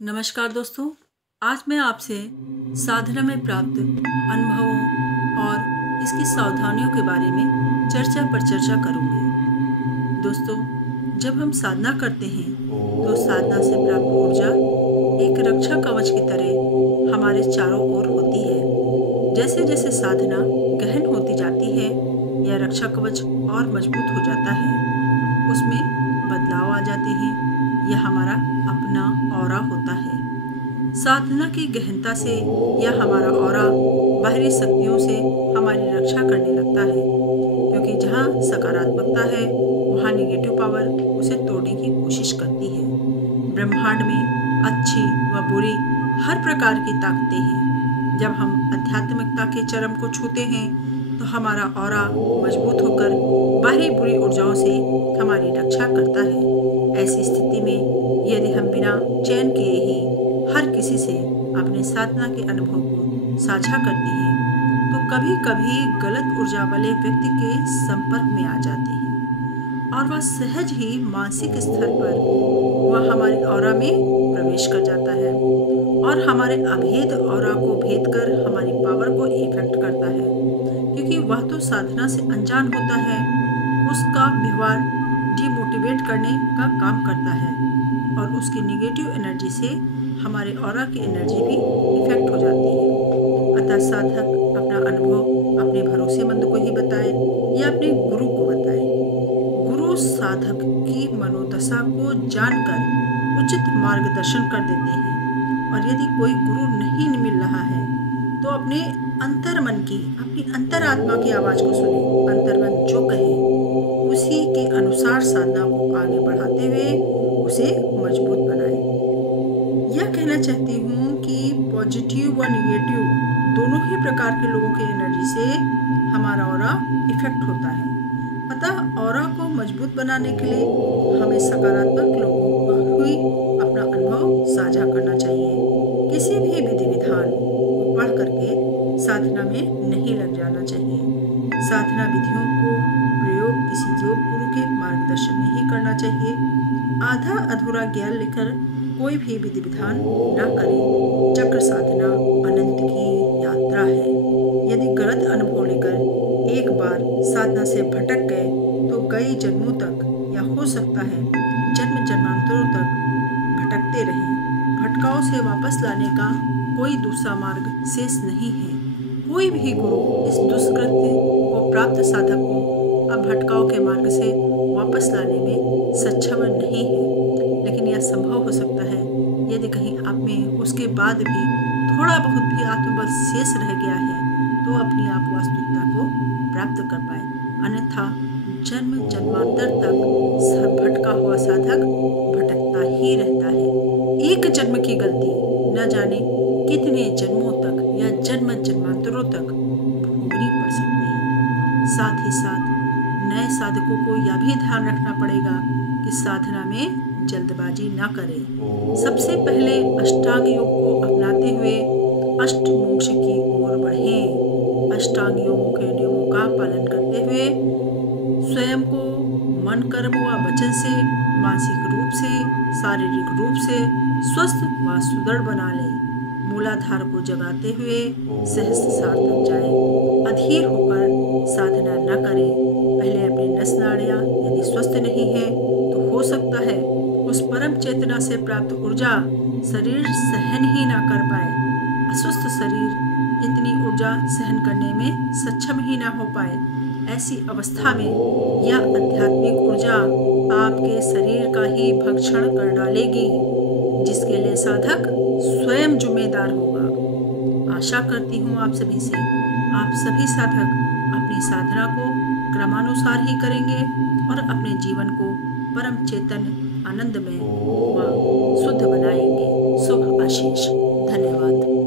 नमस्कार दोस्तों, आज मैं आपसे साधना में प्राप्त अनुभवों और इसकी सावधानियों के बारे में चर्चा पर चर्चा करूंगी। दोस्तों, जब हम साधना करते हैं तो साधना से प्राप्त ऊर्जा एक रक्षा कवच की तरह हमारे चारों ओर होती है। जैसे जैसे साधना गहन होती जाती है, यह रक्षा कवच और मजबूत हो जाता है, उसमें बदलाव आ जाते हैं। यह हमारा अपना ऑरा होता है। साधना की गहनता से यह हमारा ऑरा बाहरी शक्तियों से हमारी रक्षा करने लगता है, क्योंकि जहाँ सकारात्मकता है वहाँ निगेटिव पावर उसे तोड़ने की कोशिश करती है। ब्रह्मांड में अच्छी व बुरी हर प्रकार की ताकतें हैं। जब हम आध्यात्मिकता के चरम को छूते हैं तो हमारा ऑरा मजबूत होकर बाहरी बुरी ऊर्जाओं से हमारी रक्षा करता है। ऐसी स्थिति में यदि हम बिना चैन किए ही हर किसी से अपने साधना के अनुभव को साझा करते हैं तो कभी कभी गलत ऊर्जा वाले व्यक्ति के संपर्क में आ जाते हैं और वह सहज ही मानसिक स्तर पर वह हमारे ऑरा में प्रवेश कर जाता है और हमारे अभेद ऑरा को भेद कर हमारी पावर को इफेक्ट करता है। क्योंकि वह तो साधना से अनजान होता है, उसका व्यवहार डिमोटिवेट करने का काम करता है और उसकी निगेटिव एनर्जी से हमारे ऑरा की एनर्जी भी इफेक्ट हो जाती है। अतः साधक अपना अनुभव अपने भरोसेमंद को ही बताए या अपने गुरु को बताए। गुरु साधक की मनोदशा को जानकर उचित मार्गदर्शन कर देते हैं और यदि कोई गुरु नहीं मिल रहा है तो अपने अंतर मन की, अपनी अंतरात्मा की आवाज को सुने। अंतर्मन जो कहे उसी के अनुसार साधना को आगे बढ़ाते हुए उसे मजबूत बनाए। यह कहना चाहती हूँ कि पॉजिटिव व निगेटिव दोनों ही प्रकार के लोगों की एनर्जी से हमारा ऑरा इफेक्ट होता है। अतः ऑरा को मजबूत बनाने के लिए हमें सकारात्मक लोगों का ही अपना अनुभव साझा करना चाहिए। किसी भी विधि विधान को पढ़ करके साधना में नहीं लग जाना चाहिए। साधना विधियों को प्रयोग किसी योग गुरु के मार्गदर्शन में ही करना चाहिए। आधा अधूरा ज्ञान लेकर कोई भी विधि विधान न करें। चक्र साधना अनंत की यात्रा है। यदि गलत अनुभव लेकर एक बार साधना से भटक गए तो कई जन्मों तक या हो सकता है जन्म जन्मांतरों तक भटकते रहें। भटकाव से वापस लाने का कोई दूसरा मार्ग शेष नहीं है। कोई भी गुरु इस दुष्कृत्य को प्राप्त साधक को अब भटकाव के मार्ग से वापस लाने में सक्षम नहीं है। लेकिन यह संभव हो सकता है यदि कहीं आप में उसके बाद भी थोड़ा बहुत भी आत्मबल शेष रह गया है तो अपनी आप वास्तविकता को प्राप्त कर पाए। अन्यथा जन्म जन्मांतर तक भटका हुआ साधक भटकता ही रहता है। एक जन्म की गलती न जाने कितने जन्मों तक या जन्म जन्मांतरों तक भोगनी पड़ सकती है। साथ ही साथ नए साधकों को यह भी ध्यान रखना पड़ेगा कि साधना में जल्दबाजी न करें। सबसे पहले अष्टांग योग को अपनाते हुए अष्ट मोक्ष की ओर बढ़ें। अष्टांग योग के नियमों का पालन करते हुए स्वयं को मन, कर्म व वचन से, मानसिक रूप से, शारीरिक रूप से स्वस्थ व सुदृढ़ बना लें। मूलाधार को जगाते हुए सहस्त्रार तक जाएं। अधीर होकर साधना न करें। पहले अपनी नस नाड़ियाँ यदि स्वस्थ नहीं है तो हो सकता है उस परम चेतना से प्राप्त ऊर्जा शरीर सहन ही ना कर पाए। अस्वस्थ शरीर इतनी ऊर्जा सहन करने में सक्षम ही ना हो पाए। ऐसी अवस्था में यह आध्यात्मिक ऊर्जा आपके शरीर का ही भक्षण कर डालेगी, जिसके लिए साधक स्वयं जिम्मेदार होगा। आशा करती हूँ आप सभी से, आप सभी साधक अपनी साधना को क्रमानुसार ही करेंगे और अपने जीवन को परम चेतन, आनंदमय व शुद्ध बनाएंगे। शुभ आशीष। धन्यवाद।